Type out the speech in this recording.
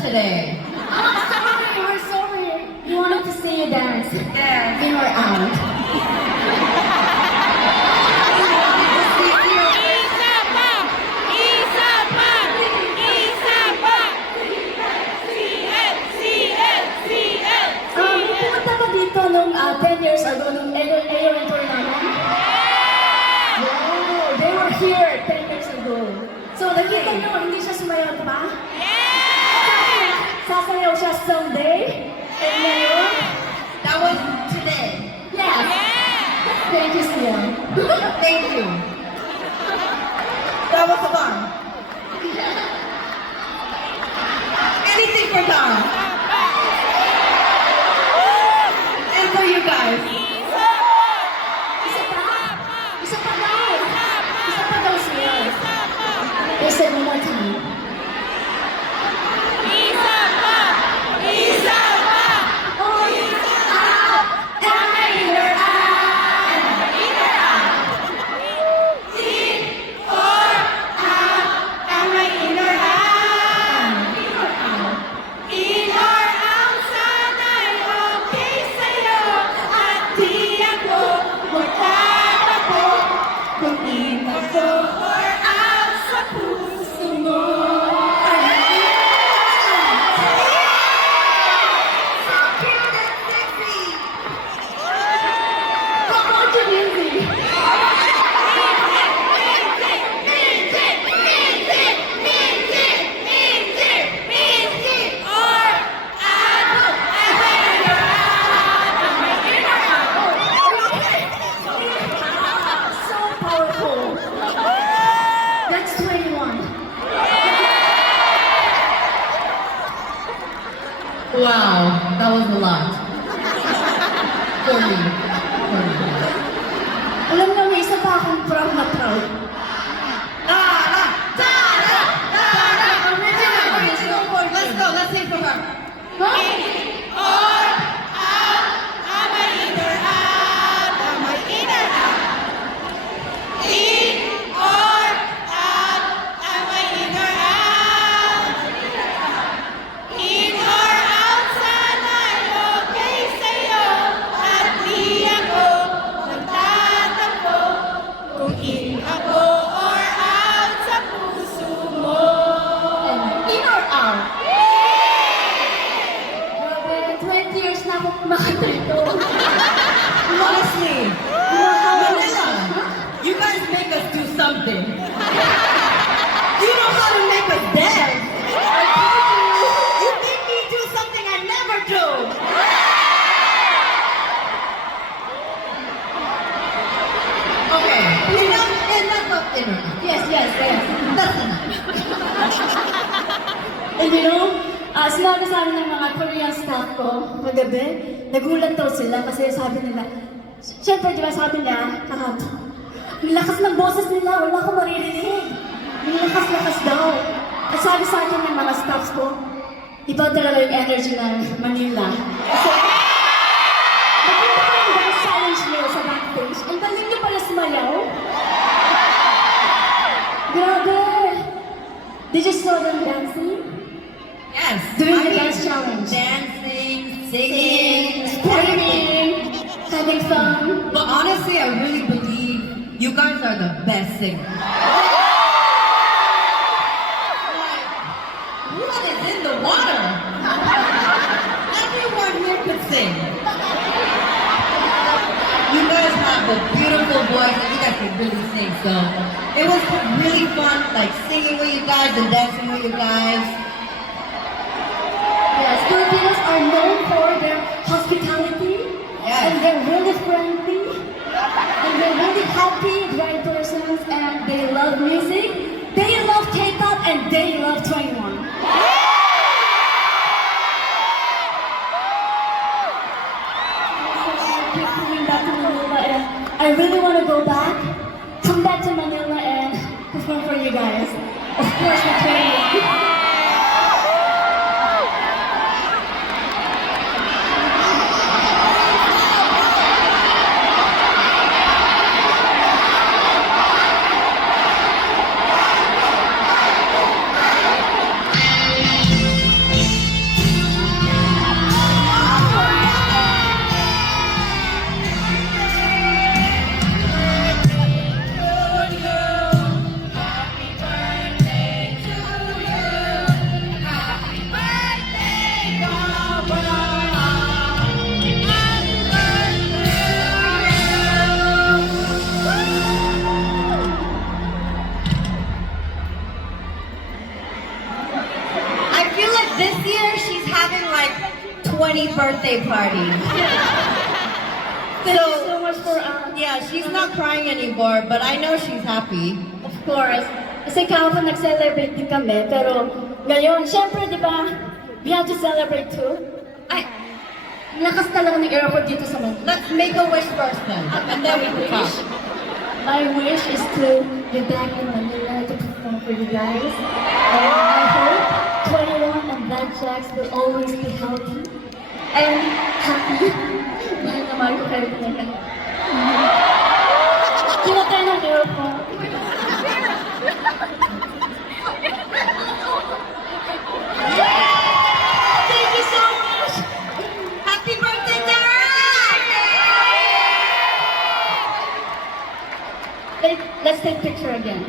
today. Sorry, we're sorry. You wanted to see you dance. Yes. In or out. Pumunta ka dito nung 10 years ago, nung Aeon tour namin? Wow, they were here 10 years ago. So, nakita nyo, hindi siya sumayaw pa? Sasayaw siya someday? And ngayon? That was today. Yes. Thank you, Sia. Thank you. That was fun. Anything for Dara. And for you guys. Isa pa? Isa pa daw. Isa pa daw siya. They said one more time. Oh, out. Am I in or out? Am I in or out? In or out, sana'y okay sa'yo. At di ako magtatakbo kung in ako or out sa puso mo. So cute and sexy. How about you, Lindsay? So powerful. That's 21. Wow, that was a lot. For me. Alam na, may isa pa akong proud na proud. Let's go, let's sing for her. Huh? In or out? Grabe, 20 years na ako kumakanta ito. Honestly, You know how Manila, you guys make us do something. You know how to make us dance. You make me do something I never do. Okay, enough of inner. Yes, yes, yes. That's enough. And you know, sinabi sa amin ng mga Korean staff ko kagabi, nagulat daw sila kasi sabi nila, syempre di ba sabi niya, kahapon, ang lakas ng boses nila, wala akong maririnig. Ang lakas-lakas daw. At sabi sa akin ng mga staffs ko, iba talaga yung energy ng Manila. Kasi, maganda pa yung dance challenge niyo sa backstage. Ang galing niyo pala sumayaw. Grabe! Did you saw them dancing? Yes. Doing the dance challenge. Dancing, singing, Screaming, having fun. But honestly, I really believe you guys are the best singers. Like, what is in the water? Everyone here could sing. You guys have a beautiful voice and you guys can really sing. So it was really fun, like singing with you guys and dancing with you guys. Yes, Filipinos are known for their hospitality. Yes. And they're really friendly. And they're really happy, bright persons, and they love music. They love K-pop and they love 21. Keep coming back to Manila, and I really want to go back, come back to Manila and perform for you guys. Of course, with 21. birthday party. Thank you so much for, Yeah, she's not crying anymore, but I know she's happy. of course. Kasi kahapon nag-celebrate din kami, pero ngayon, syempre, di ba, we have to celebrate too. Ay, lakas talaga ng airport dito sa Manila. Let's make a wish first then, and then we can talk. My wish is to be back in Manila to perform for you guys. And I hope 21 and Black Jacks will always be healthy and happy. Mahal na mahal ko kayo talaga. Kinatay ng airport. Thank you so much! Happy birthday, Derek! Let's take picture again.